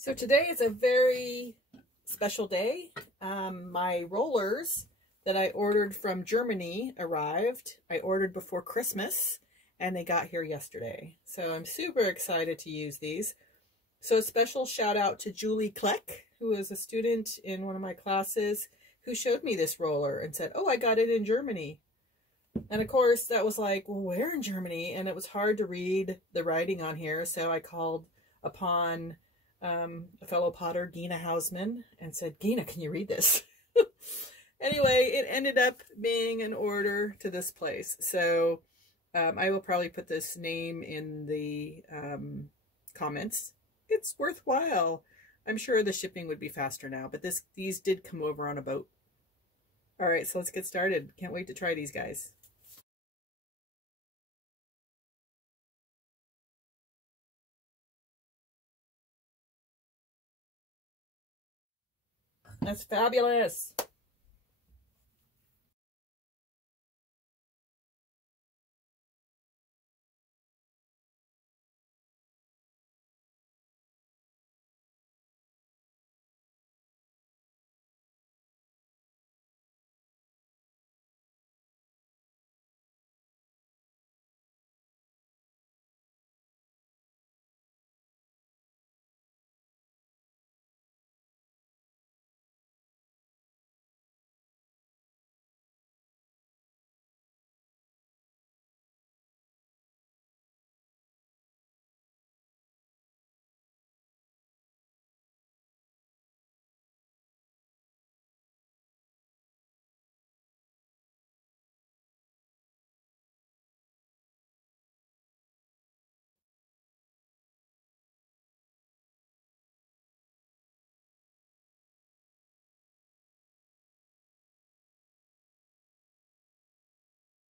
So today is a very special day. My rollers that I ordered from Germany arrived. I ordered before Christmas and they got here yesterday. So I'm super excited to use these. So a special shout out to Julie Kleck, who is a student in one of my classes, who showed me this roller and said, "Oh, I got it in Germany." And of course that was like, well, where in Germany? And it was hard to read the writing on here. So I called upon a fellow potter, Gina Hausman, and said, "Gina, can you read this?" Anyway, it ended up being an order to this place. So I will probably put this name in the comments. It's worthwhile. I'm sure the shipping would be faster now, but these did come over on a boat. All right, so let's get started. Can't wait to try these guys. That's fabulous.